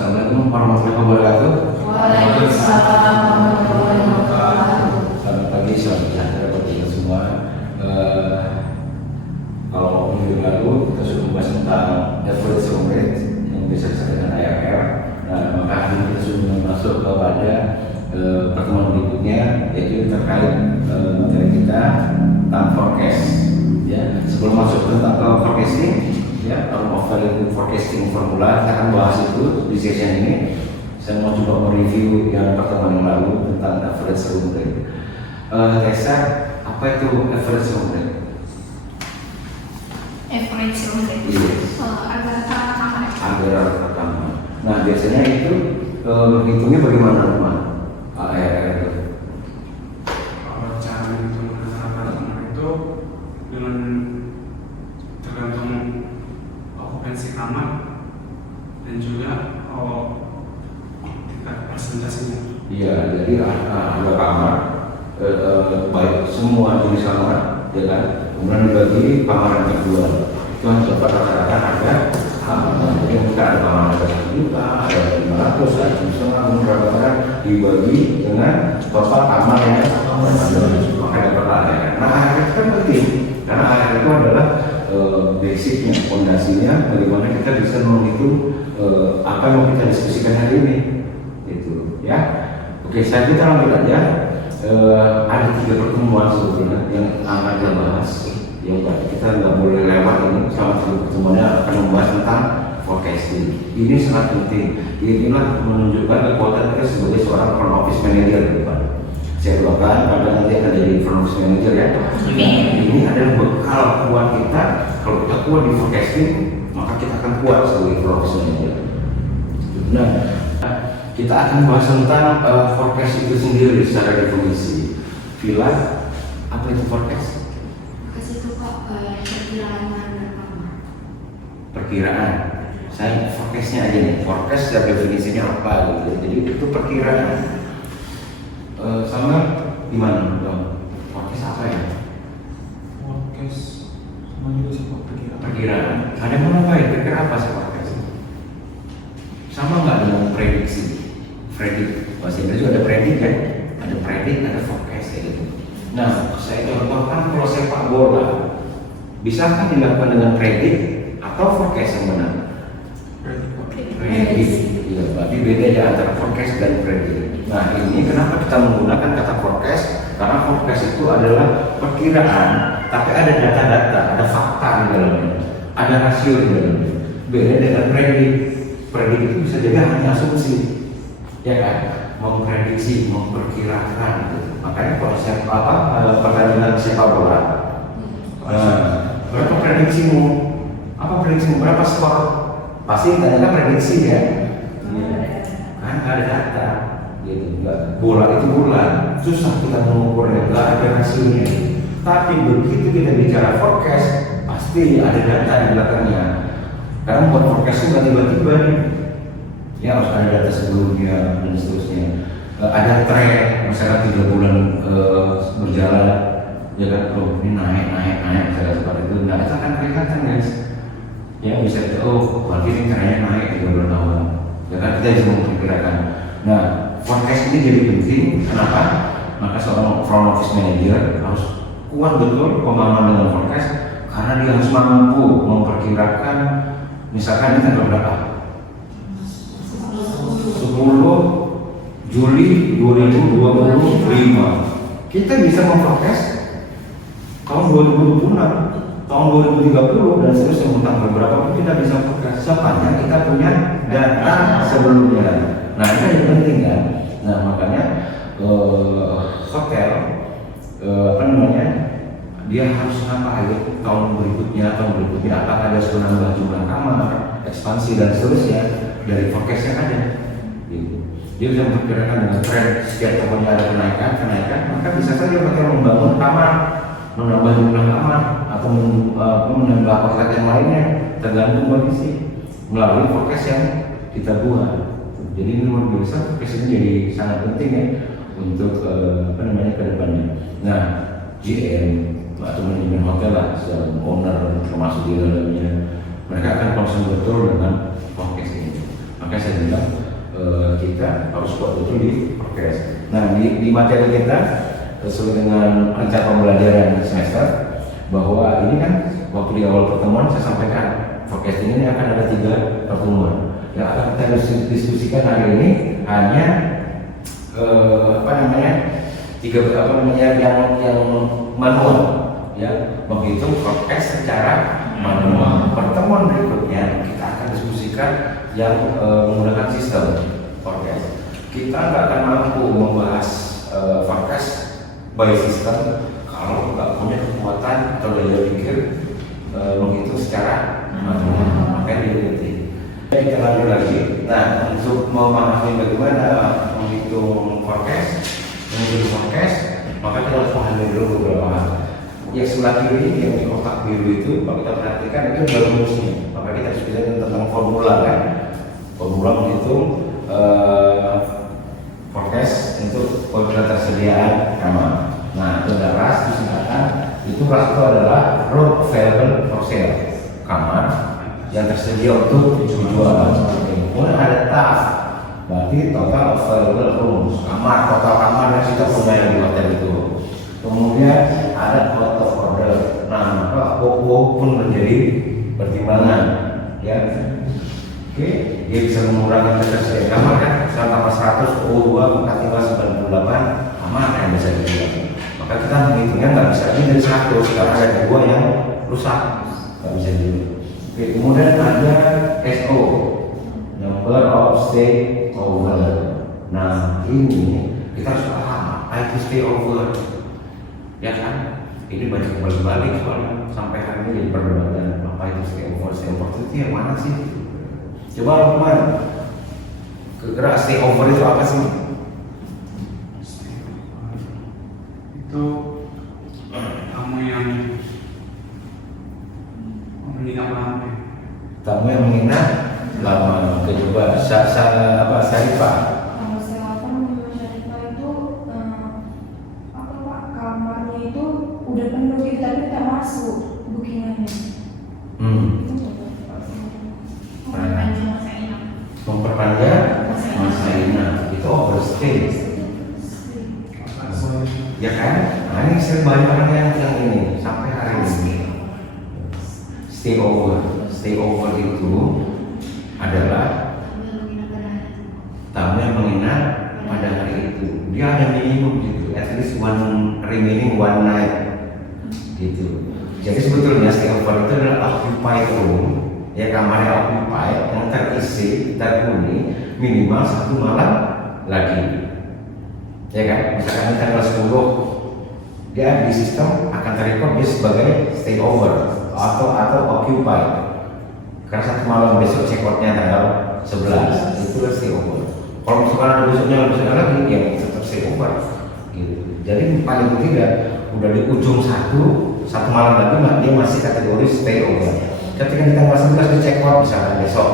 Assalamualaikum warahmatullahi wabarakatuh. Waalaikumsalam warahmatullahi wabarakatuh. Selamat pagi, selamat sejahtera buat kita semua. Kalau minggu lalu kita sudah membahas tentang average room rate yang bisa disebut dengan ARR. Nah, maka hari ini kita sudah masuk kepada pertemuan berikutnya, yaitu terkait materi kita tentang forecast. Ya, sebelum masuk tentang forecasting, ya, of value forecasting formula, kita akan bahas itu di session ini. Saya mau coba mereview yang pertemuan yang lalu tentang average room rate. Tessa, apa itu average room rate? Average room rate. Yes. Rata-rata kamar. Rata-rata kamar. Nah, biasanya itu hitungnya bagaimana, teman? ARR itu. Kalau cara menghitung rata-rata kamar itu dengan tergantung okupansi kamar dan juga tingkat persentasenya. Iya, jadi ada kamar, baik semua jenis kamar, ya kan? Kemudian dibagi kamar yang kedua, itu harus dapat rata-rata harga kamar. Jadi mungkin ada kamar harga 1 juta, ada 500, ada 1,5, kemudian rata-rata dibagi dengan total kamar yang ada, maka dapat ARR. Nah, ARR itu kan penting, karena ARR itu adalah basicnya, fondasinya, bagaimana kita bisa menghitung apa yang mau kita diskusikan hari ini, gitu, ya. Oke, saya kita lanjut aja. Ada 3 pertemuan sebetulnya yang akan kita bahas. Yang kita nggak boleh lewat ini. Selama 3 pertemuannya akan membahas tentang forecasting. Ini sangat penting. Inilah menunjukkan kekuatan kita sebagai seorang front office manager ke depan. Saya doakan pada nanti akan jadi front office manager ya. Ini adalah bekal kuat kita. Kalau kita kuat di forecasting, maka kita akan kuat sebagai front office manager. Nah, kita akan bahas tentang forecast itu sendiri secara definisi. Villa, apa itu forecast? Forecast itu kok perkiraan harga kamar. Perkiraan. Saya forecastnya aja nih. Forecast secara definisinya apa gitu. Jadi itu perkiraan. Sama gimana dong? Forecast apa ya? Forecast sama juga sih perkiraan. Perkiraan. Ada yang mau ngapain? Kira apa sih forecast? Sama nggak dengan prediksi? Predik, bahasa Inggris juga ada predik kan? Ada predik, ada forecast ya gitu. Nah, saya contohkan kalau sepak bola, bisakah dilakukan dengan predik atau forecast yang benar? Predik. Iya, berarti beda ya antara forecast dan predik. Nah, ini kenapa kita menggunakan kata forecast? Karena forecast itu adalah perkiraan, tapi ada data-data, ada fakta di dalamnya, ada rasio di dalamnya. Beda dengan predik. Predik itu bisa jadi hanya asumsi. Ya kan, memprediksi, memperkirakan gitu. Makanya kalau pertandingan sepak bola, berapa prediksimu? Apa prediksimu? Berapa skor? Pasti ternyata prediksi ya. Kan ada data, gitu. Bola itu bulan, susah kita mengukurnya, nggak ada hasilnya. Tapi begitu kita bicara forecast, pasti ada data di belakangnya. Karena buat forecast itu nggak tiba-tiba nih. Ya harus ada data sebelumnya dan seterusnya. Ada tren, misalnya 3 bulan berjalan, ya kan, oh ini naik, misalnya seperti itu. Nah itu akan kelihatan guys. Ya bisa kita, oh berarti ini trennya naik 3 bulan awal. Ya kan kita bisa memperkirakan. Nah forecast ini jadi penting. Kenapa? Maka seorang front office manager harus kuat betul pemahaman dengan forecast, karena dia harus mampu memperkirakan. Misalkan ini tanggal berapa? 10 Juli 2025. Kita bisa memforecast tahun 2026, tahun 2030 dan seterusnya tentang beberapa pun kita bisa forecast sepanjang kita punya data sebelumnya. Nah ini yang penting kan. Nah makanya hotel dia harus ngapain tahun berikutnya apakah ada menambah jumlah kamar, ekspansi dan seterusnya dari forecast yang ada. Dia bisa memperkirakan dengan tren setiap tahunnya ada kenaikan, maka bisa saja mereka membangun kamar, menambah jumlah kamar, atau menambah fasilitas yang lainnya, tergantung kondisi melalui forecast yang kita buat. Jadi ini luar biasa, forecast ini jadi sangat penting ya untuk ke depannya. Nah, GM atau manajemen hotel lah, owner termasuk di dalamnya, mereka akan concern betul dengan forecast ini. Maka saya saya bilang kita harus buat betul di forecast. Nah di materi kita sesuai dengan rencana pembelajaran semester bahwa ini kan waktu di awal pertemuan saya sampaikan forecasting ini akan ada 3 pertemuan yang akan kita diskusikan hari ini hanya yang manual ya, menghitung forecast secara manual. Pertemuan berikutnya kita akan diskusikan yang menggunakan sistem forecast. Kita nggak akan mampu membahas forecast by system kalau nggak punya kekuatan atau daya pikir menghitung secara manual. Makanya dimengerti. Kita lanjut lagi. Nah, untuk memahami bagaimana menghitung forecast, maka kita harus pahami dulu beberapa hal. Yang sebelah kiri yang di kotak biru itu, kalau kita perhatikan itu adalah rumusnya. Maka kita harus bicara tentang formula kan. Formula menghitung forecast untuk ketersediaan kamar. Nah, itu adalah RAS disingkatan. Itu RAS itu adalah room available for sale, kamar yang tersedia untuk dijual. Kemudian ada TAF, berarti total available rooms, total kamar yang kita punya di hotel itu. Kemudian ada cost of order. Nah, maka OO pun menjadi pertimbangan, ya. Oke, dia bisa mengurangi ketersediaan kamar kan. Misalnya tambah 100 O2 maka tinggal 98 kamar yang bisa dijual. Maka kita menghitungnya nggak bisa ini dari 100, karena ada 2 yang rusak, nggak bisa dijual. Oke, kemudian ada SO, number of stay over. Nah, ini kita harus paham apa itu stay over, ya kan? Ini banyak balik-balik soalnya sampai hari ini jadi perdebatan apa itu stay over. Stay over itu yang mana sih? Coba Lukman, kira-kira stay over itu apa sih? Itu kamu yang menginap lama. Tamu yang menginap lama. Coba Syarifah. Kalau sewa Mas Syarifah itu apa Pak, kamarnya itu udah penuh gitu tapi tak masuk bookingannya. Itu memperpanjang masa inap. Memperpanjang masa inap itu overstay, ya kan? Nah, ini sering banyak orang yang ini sampai hari ini stay over. Stay over itu adalah tamu yang menginap pada hari itu. Dia ada minimum gitu, at least remaining one night gitu. Jadi sebetulnya stay over itu adalah occupied room, ya, kamarnya occupied yang terhuni minimal 1 malam lagi, ya kan? Misalkan tanggal 10 dia di sistem akan terrecord dia sebagai stay over atau occupied. Karena 1 malam besok check outnya tanggal 11 itu stay over. Kalau misalkan ada besoknya lagi, ya tetap stay over gitu. Jadi paling tidak udah di ujung satu malam lagi dia masih kategori stay over. Ketika di tanggal 11 di check out misalkan besok,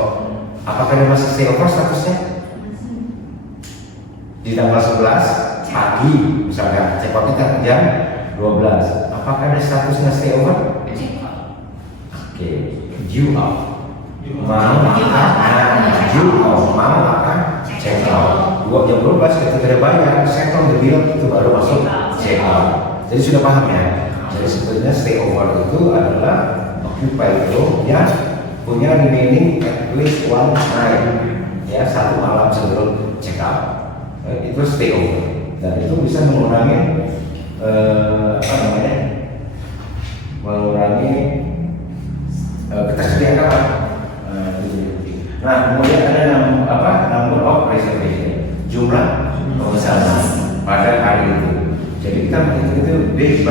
apakah dia masih stay over statusnya? Di tanggal 11 pagi misalkan check outnya jam 12, apakah ada statusnya stay over? Oke, due out. Mau akan check out. Jam 12 ketika tidak bayar, settle the bill itu baru masuk check out. Jadi sudah paham ya? Jadi sebetulnya stay over itu adalah occupied room yang punya remaining at least one night, ya, 1 malam sebelum check out. Itu stay over. Dan itu bisa mengurangi ketersediaan kamar. Nah, kemudian ada number of reservation, jumlah pemesanan pada hari itu. Jadi kita menghitung itu day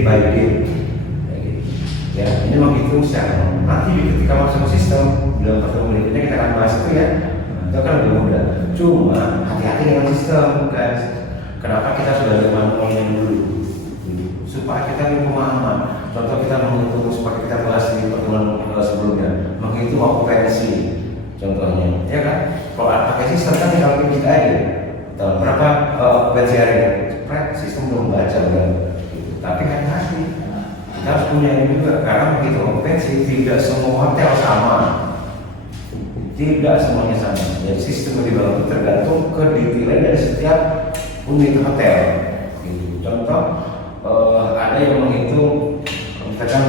by day. Ya, ini menghitung secara nanti ketika masuk sistem dalam pertemuan berikutnya kita akan bahas itu ya. Itu kan lebih mudah. Cuma hati-hati dengan sistem, guys. Kenapa kita sudah ada manual yang dulu? Supaya kita lebih pemahaman. Contoh kita menghitung seperti kita bahas di pertemuan sebelumnya, menghitung okupansi contohnya, ya kan? Kalau pakai sistem kan tinggal klik aja. Tahun berapa okupansi hari ini? Sistem belum baca kan? Tapi kan pasti kita harus punya ini juga, karena begitu okupansi tidak semua hotel sama. Tidak semuanya sama. Jadi sistem yang dibangun itu tergantung kedetailan dari setiap unit hotel. Gitu. Contoh, ada yang menghitung misalkan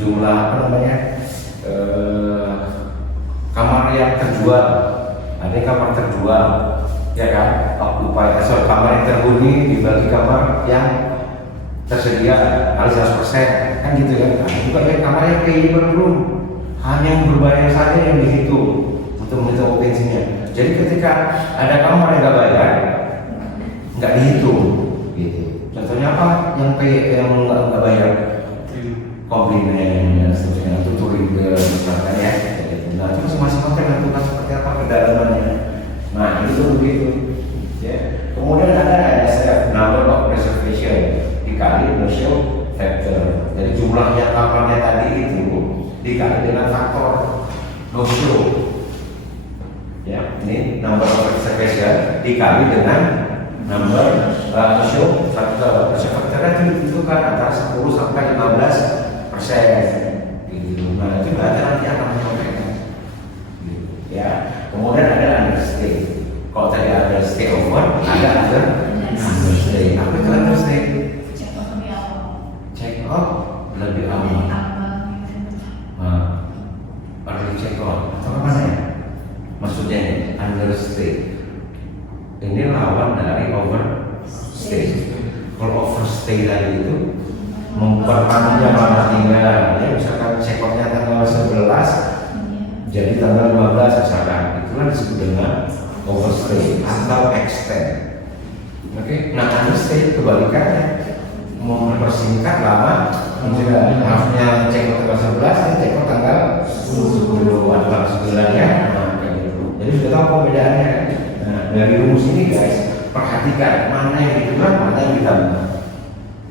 jumlah apa namanya kamar yang terjual, ada yang kamar terjual, ya kan? Kamar yang terhuni dibagi kamar yang tersedia harus 100%, kan gitu ya. Ada juga yang kamar yang payable room, hanya yang berbayar saja yang dihitung untuk menghitung okupansinya. Jadi ketika ada kamar yang nggak bayar, nggak dihitung, gitu. Contohnya apa? Yang nggak bayar, komplinen dan seterusnya, itu touring misalkan ya. Nah terus masing hotel tentukan seperti apa kedalamannya. Nah itu begitu. Ya. Kemudian ada NSF, number of reservation, dikali ratio factor. Jadi jumlahnya kamarnya tadi itu dikali dengan faktor no-show. Ya, ini number of reservation dikali dengan number no-show factor. Ratio factornya itu ditentukan antara 10 sampai 15%. Gitu. Nah, itu nanti akan menyampaikan. Gitu. Ya. Kemudian ada understay. Kalau tadi ada stay over, ada understay. Apa itu understay? Check out lebih awal. Check out lebih awal. Early check out atau apa ya? Maksudnya understay. Ini lawan dari overstay. Kalau overstay tadi itu memperpanjang lama tinggal. Ya, misalkan check outnya tanggal 11, jadi tanggal 15 misalkan. Itulah disebut dengan overstay atau extend. Oke, nah understay kebalikannya, mempersingkat lama. Jika harusnya cek tanggal 11, ini cek tanggal 10 atau 9 ya. Nah, kayak gitu. Jadi sudah tahu perbedaannya. Nah, dari rumus ini guys, perhatikan mana yang dikurang, mana yang ditambah.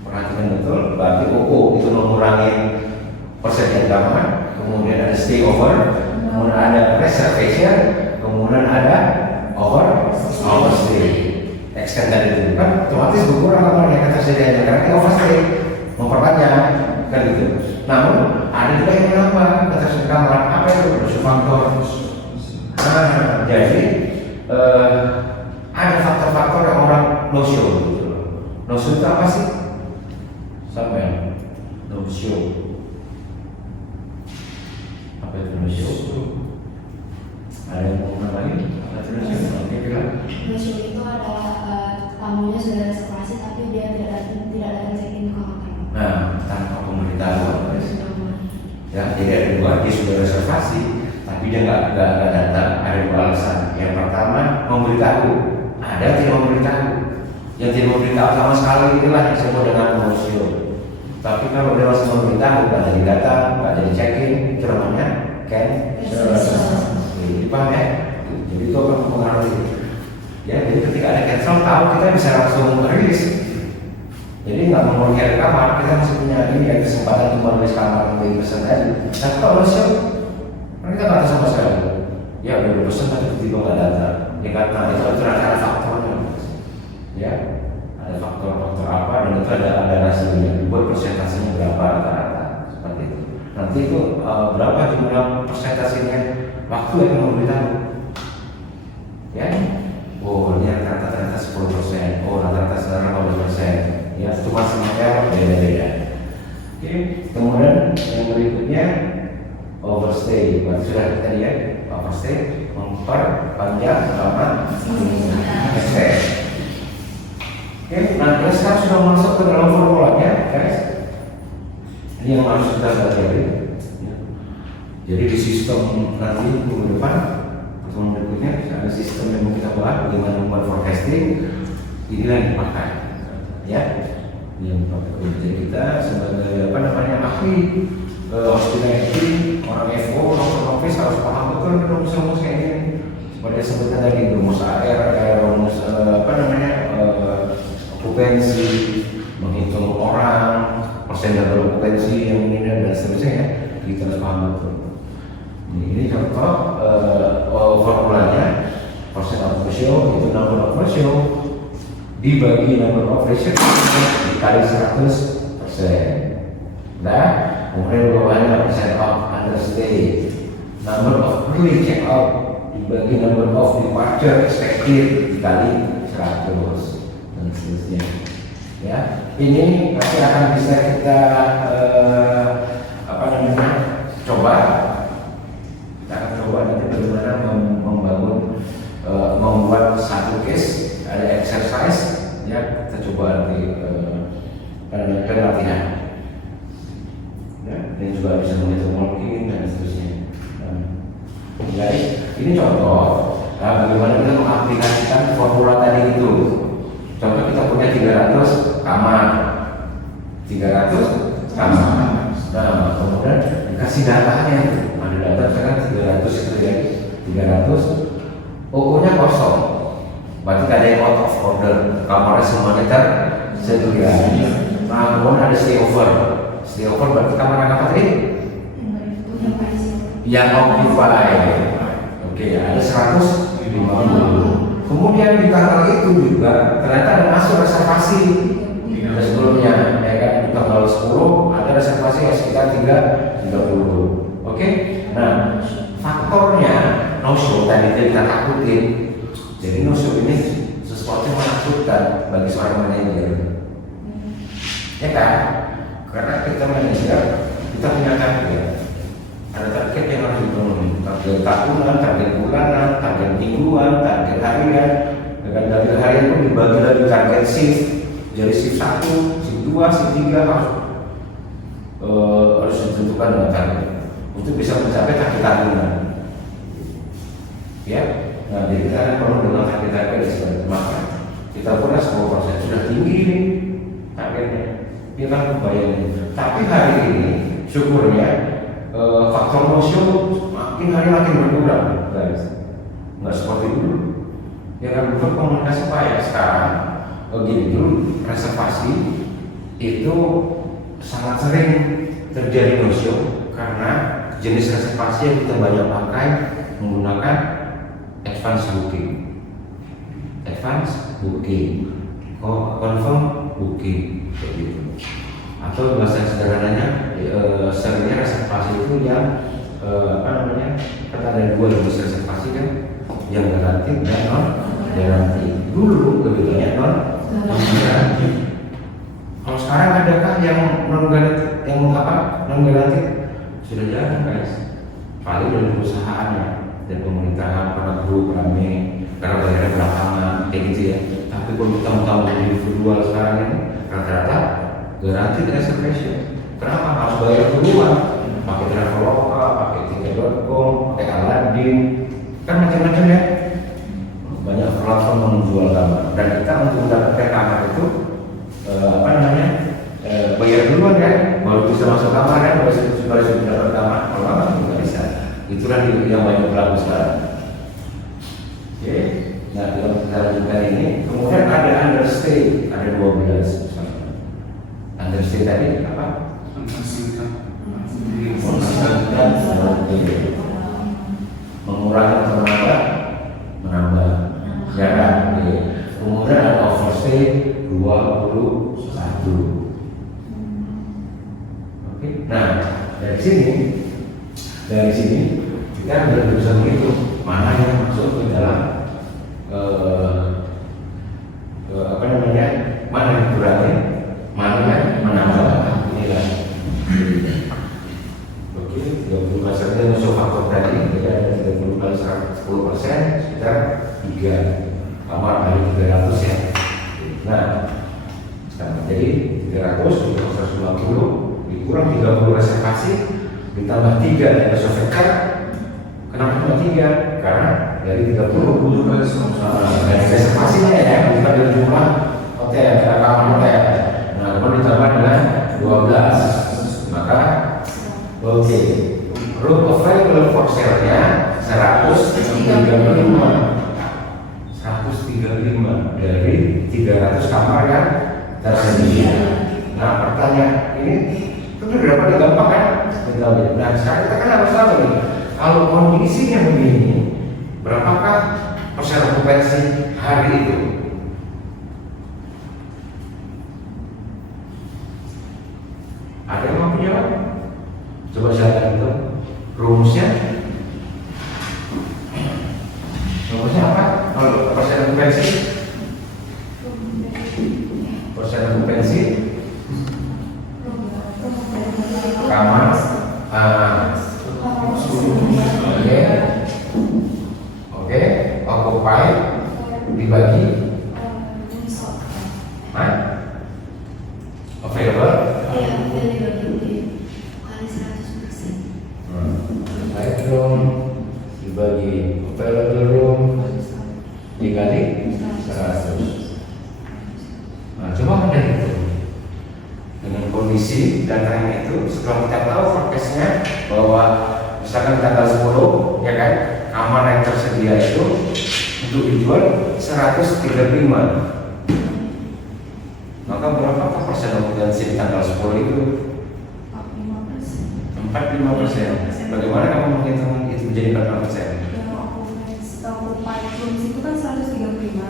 Perhatikan betul. Berarti itu mengurangi persediaan kamar, kemudian ada stay over, kemudian ada reservation, kemudian ada overstay. Extend dari itu kan otomatis berkurang kamarnya ketersediaannya karena overstay memperpanjang kan gitu. Namun ada juga yang menambah ketersediaan kamar. Apa itu? Ratio faktor. Nah, jadi ada faktor-faktor yang orang no show gitu. No show itu apa sih? Sampai no show. Apa itu no show? Ada yang mau nambahin? Apa itu no show? Oke, bilang. No-show itu adalah tamunya sudah reservasi tapi dia tidak datang check-in ke hotel. Nah, tanpa pemberitahuan, ya, jadi ada dua, dia sudah reservasi, tapi dia nggak datang. Ada dua alasan. Yang pertama memberitahu, ada tidak memberitahu. Yang tidak memberitahu sama sekali itulah yang disebut dengan no-show. Tapi kalau dia langsung memberitahu, nggak jadi datang, nggak jadi check-in, itu namanya cancel. Jadi paham ya? Jadi itu akan mempengaruhi. Ya, jadi ketika ada cancel, tahu kita bisa langsung rilis. Jadi nggak memenuhi ada kamar, kita masih punya ini ya kesempatan untuk menulis kamar yang dipesan tadi. Tapi kalau siap, kita nggak tahu sama sekali. Ya udah berpesan tapi tiba-tiba nggak datang. Ya karena itu ada faktornya. Ya, ada faktor-faktor apa dan itu ada rasionya. Dibuat persentasenya berapa rata-rata seperti itu. Nanti itu berapa jumlah persentasenya waktu yang memberitahu. Ya. Oh, ini rata-rata 10%, oh rata-rata 15%, ya cuma semuanya beda-beda. Oke, kemudian yang berikutnya overstay. Berarti sudah kita lihat overstay memperpanjang lama excess. Oke, nah kita sekarang sudah masuk ke dalam formulanya, guys. Ini yang harus kita pelajari. Jadi di sistem nanti minggu depan berikutnya ada sistem yang mau kita bahas bagaimana membuat forecasting. Inilah yang dipakai, ya. Yang dipakai. Jadi kita sebagai apa namanya ahli hospitality, orang FO, orang office harus paham betul rumus-rumus kayak ini. Seperti sebutkan tadi rumus AR, rumus apa namanya okupansi, menghitung orang, persentase okupansi yang ini dan seterusnya ya. Kita harus paham betul. Ini contoh formulanya persen of ratio itu number of ratio dibagi number of ratio dikali 100%. Nah, kemudian bawahnya persen of understay number of early check out dibagi number of departure expected dikali 100 dan seterusnya. Ya, ini nanti akan bisa kita coba. Kita akan coba nanti bagaimana membangun membuat satu case, ada exercise ya, kita coba nanti latihan. Ya, dan juga bisa menghitung mungkin dan seterusnya. Jadi ini contoh bagaimana kita mengaplikasikan formula tadi itu. Contoh kita punya 300 kamar, 300 kamar. Nah, kemudian dikasih datanya itu, ada data sekarang 300 itu ya, 300. OO-nya kosong, berarti ada yang out of order, kamarnya semuanya tersedia. Nah, kemudian ada stay over berarti kamar apa tadi? Yang occupy. Oke, ada 150. Kemudian di tanggal itu juga ternyata ada masuk reservasi sebelumnya, ya kan? Di tanggal 10 ada reservasi yang sekitar 30. Oke, nah faktornya no show tadi kita takutin. Jadi no show ini sesuatu yang menakutkan bagi seorang manajer, ya kan? Karena kita manajer, kita punya target. Ada target yang harus dipenuhi, target tahunan, target bulanan, target mingguan, target harian. Dengan target harian pun dibagi lagi target shift. Jadi shift 1, shift 2, shift 3 harus ditentukan dengan target untuk bisa mencapai target tahunan. Ya, nah jadi kita akan perlu dengan target-target di sekitar maka kita punya 10% sudah tinggi nih targetnya. Kita kan bayangin. Tapi hari ini syukurnya faktor no-show makin hari makin berkurang, guys. Nggak seperti dulu. Ya kan dulu komunikasi payah, sekarang begini dulu reservasi itu sangat sering terjadi no-show karena jenis reservasi yang kita banyak pakai menggunakan advance booking, confirm booking, kayak gitu. Atau bahasa sederhananya seringnya reservasi itu yang kan ada dua jenis reservasi kan, yang garanti dan non garanti. Dulu lebih banyak non garanti. Kalau sekarang adakah yang non garanti, non garanti? Sudah jarang, guys. Paling dari perusahaannya dan pemerintahan karena grup rame karena bayarnya belakangan kayak gitu ya. Tapi kalau kita mau tahu individual sekarang ini rata-rata garanti reservation. Kenapa harus bayar duluan? Pakai Traveloka, pakai tiket.com, pakai Aladdin, kan macam-macam ya. Banyak platform menjual kamar dan kita untuk mendapatkan kamar itu bayar duluan kan, baru bisa masuk kamar kan, baru bisa dapat kamar. Kalau kamar nggak bisa. Itulah yang banyak berlaku sekarang. Oke, nah kalau kita lanjutkan ini, kemudian ada understay, ada 12. Understay tadi apa? Mengurangi atau menambah, ya kan? Kemudian ada overstay 21. Oke, nah dari sini kita bisa menghitung mana yang masuk ke dalam mana yang dikurangi, mana yang menambah. Inilah. Oke, 30% itu musuh faktor tadi, jadi ada 30 kali 10%, sekitar 3 kamar dari 300 ya. Nah, jadi 300 150 dikurang 30 reservasi ditambah 3 yang reservasi. Kenapa cuma 3? Karena dari 30 dari reservasinya ya, bukan dari jumlah hotel, kamar hotel. Nah, kalau ditambah dengan 12, maka oke, room available for sale-nya 135 dari 300 kamar yang tersedia. Nah, pertanyaan ini tentu dapat gampang kan? Nah, sekarang kita kan harus tahu nih, kalau kondisinya begini, berapakah persen okupansi hari itu? Ada yang mau menjawab? Coba silakan itu rumusnya Rumusnya apa? Kalau persen okupansi? Persen okupansi kamar. Oke, oke, occupy dibagi, available. Bedroom dibagi available room dikali 100. Nah, coba anda hitung dengan kondisi datanya itu. Setelah kita tahu forecastnya bahwa misalkan tanggal 10 ya kan, kamar yang tersedia itu untuk dijual 135, maka berapa persen okupansi di tanggal 10 itu? 45%. Bagaimana kamu menghitung itu menjadi berapa persen? Yang occupy rooms itu kan 135.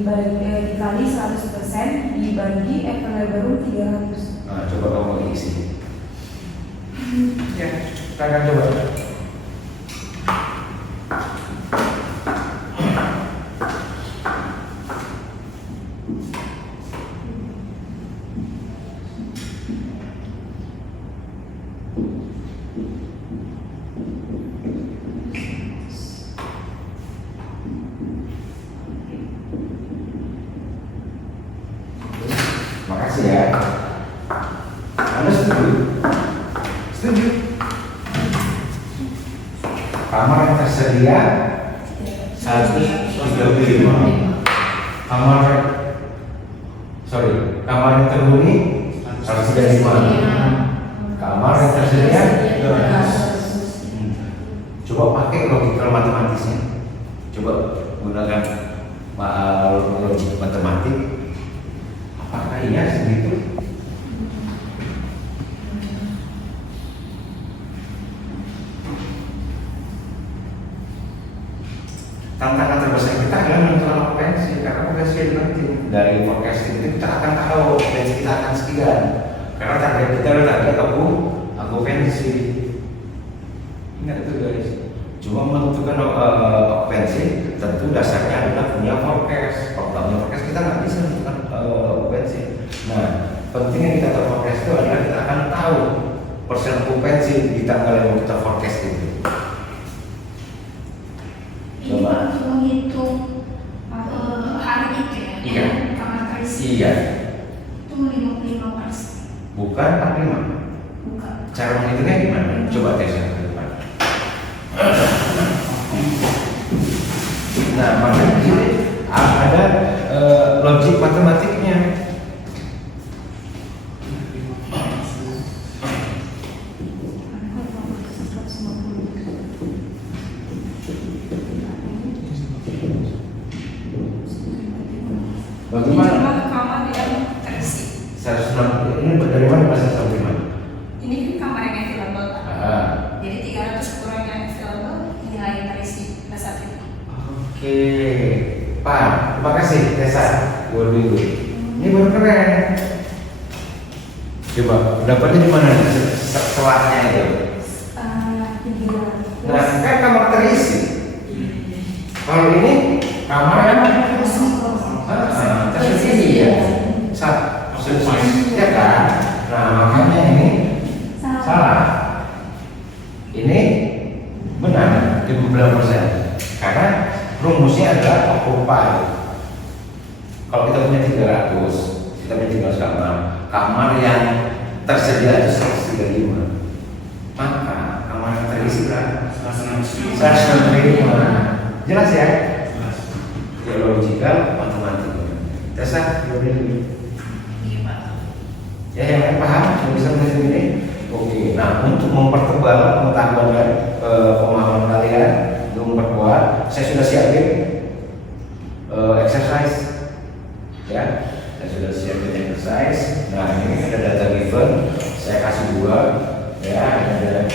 Dikali 100% dibagi available room 300. Nah, coba kamu isi. Ya, kita akan coba. Makasih ya. Anda setuju? Setuju? Kamar yang tersedia 135. Kamar yang terhuni 135. Kamar yang tersedia 200. Coba pakai logika matematisnya. Coba gunakan logika matematik. Apakah iya segitu? Tantangan terbesar kita adalah menentukan okupansi, karena okupansi itu penting. Dari forecasting itu kita akan tahu okupansi kita akan sekian, karena target kita adalah target okupansi. Ingat itu guys. Cuma menentukan okupansi tentu dasarnya adalah punya forecast. Kalau tak punya forecast kita nggak bisa menentukan okupansi. Nah, pentingnya kita tahu forecast itu adalah kita akan tahu persen okupansi di tanggal yang kita forecast itu. Coba menghitung hari itu ya? Iya. Kamar terisi. Iya. Itu 55%. Bukan 45. Bukan. Cara menghitungnya gimana? Coba tes yang ke depan. Nah, makanya di sini ada logik matematiknya. Bagaimana? Kamar yang terisi. 160 ini dari mana bahasa 165? Ini kan kamar yang available, Pak. Jadi 300 kurang yang available, nilai yang terisi pada saat itu. Oke, Pak, terima kasih Tessa. Gua dulu. Ini baru keren. Coba dapatnya di mana? Setelahnya itu. Nah, kan kamar terisi. Kalau ini kamar yang tersedia. Ya kan? Nah, makanya ini salah. Ini benar 50%. Karena rumusnya adalah occupy. Kalau kita punya 300, kita punya 300 kamar. Kamar yang tersedia itu 135. Maka kamar yang terisi berapa? 165. Jelas ya? Ya logika matematika. Tessa, Iya, Pak. ya yang lain paham? Yang bisa melihat ini? Oke. Nah, untuk mempertebal pengetahuan dan pemahaman kalian, untuk memperkuat, saya sudah siapin exercise, ya. Saya sudah siapin exercise. Nah, ini ada data given. Saya kasih 2, ya. Ada,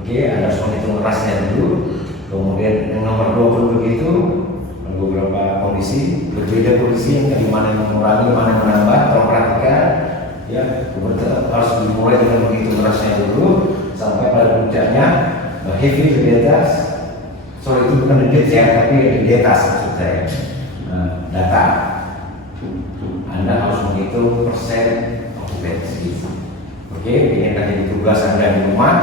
oke. Ada menghitung rasnya dulu. Kemudian yang nomor 20 begitu. Beberapa kondisi, berbeda kondisi yang di mana yang mengurangi, mana yang menambah, tolong perhatikan ya, harus dimulai dengan menghitung rasnya dulu sampai pada puncaknya heavy di atas, sorry itu bukan digit ya, tapi data maksud saya. Data. Anda harus menghitung persen okupansi. Oke, ini akan jadi tugas Anda di rumah.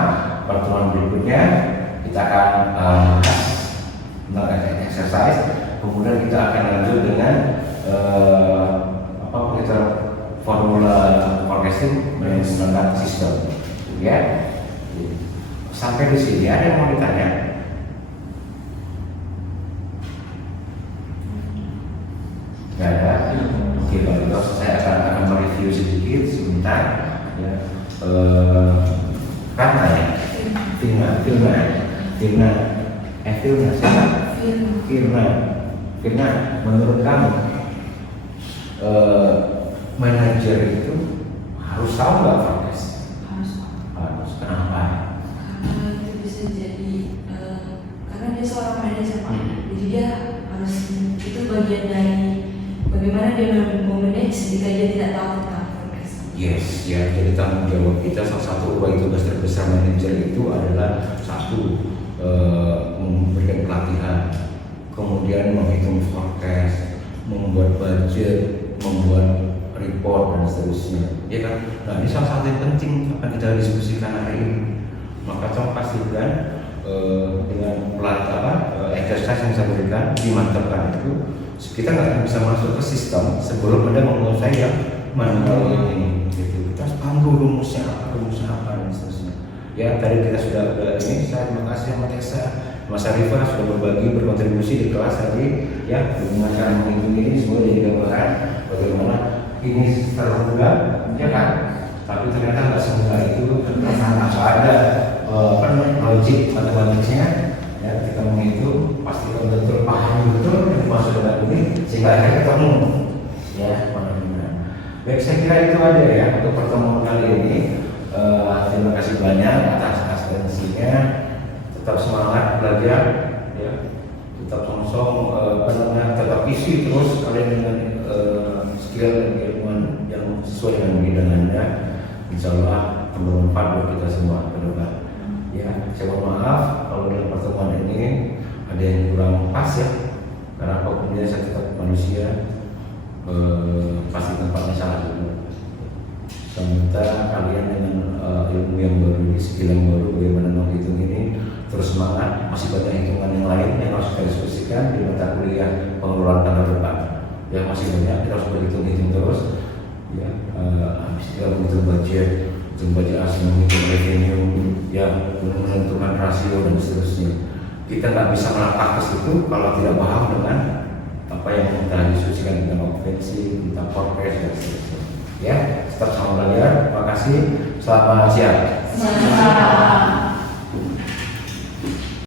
Pertemuan berikutnya kita akan melakukan exercise. Kemudian kita akan lanjut dengan kita formula forecasting menggunakan sistem. Ya. Sampai di sini ada yang mau ditanya? Gak ada. Oke, kalau saya akan mereview sedikit sebentar. Ya. Karena ya, Firna, menurut kamu manajer itu harus tahu nggak forecast? Harus. Kenapa? Karena itu bisa jadi karena dia seorang manajer Pak. Jadi dia harus itu bagian dari bagaimana dia memanage ketika dia tidak tahu tentang forecast. Yes, ya. Jadi tanggung jawab kita salah satu tugas terbesar manajer itu adalah satu memberikan pelatihan, kemudian menghitung forecast, membuat budget, membuat report dan seterusnya. Ya kan? Nah ini salah satu yang penting akan kita diskusikan hari ini. Maka tolong pastikan dengan exercise yang saya berikan dimantapkan itu, kita nggak akan bisa masuk ke sistem sebelum Anda menguasai yang manual ini. Gitu. Kita harus paham dulu rumusnya apa dan seterusnya. Ya tadi kita sudah ini. Saya terima kasih sama Teksa, Mas Arifah sudah berbagi berkontribusi di kelas tadi. Ya dengan cara menghitung ini semua jadi gambaran bagaimana ini termudah, ya kan? Tapi ternyata nggak semudah itu. Harus ada logik matematiknya. Ya kita menghitung pasti betul paham betul yang dimaksud dengan ini sehingga akhirnya ketemu. Ya mana-mana. Baik, saya kira itu aja ya untuk pertemuan kali ini. Terima kasih banyak atas asistensinya. Tetap semangat belajar, ya. Tetap song-song, tetap isi terus kalian dengan skill dan keilmuan yang sesuai dengan bidang Anda. Insya Allah bermanfaat buat kita semua ke depan. Ya, saya mohon maaf kalau dalam pertemuan ini ada yang kurang pas ya. Karena apapun dia saya tetap manusia, pasti tempatnya salah dulu. Sementara kalian dengan ilmu yang baru, skill yang baru, bagaimana menghitung ini terus semangat. Masih banyak hitungan yang lain yang harus kita diskusikan di mata kuliah pengelolaan tanggal depan. Ya masih banyak, kita harus berhitung-hitung terus. Ya, habis kita menghitung budget asli, menghitung revenue, ya menentukan rasio dan seterusnya. Kita nggak bisa melangkah ke situ kalau tidak paham dengan apa yang kita diskusikan tentang okupansi, tentang forecast dan seterusnya. Ya, tetap sama belajar. Terima kasih. Selamat siang. Selamat.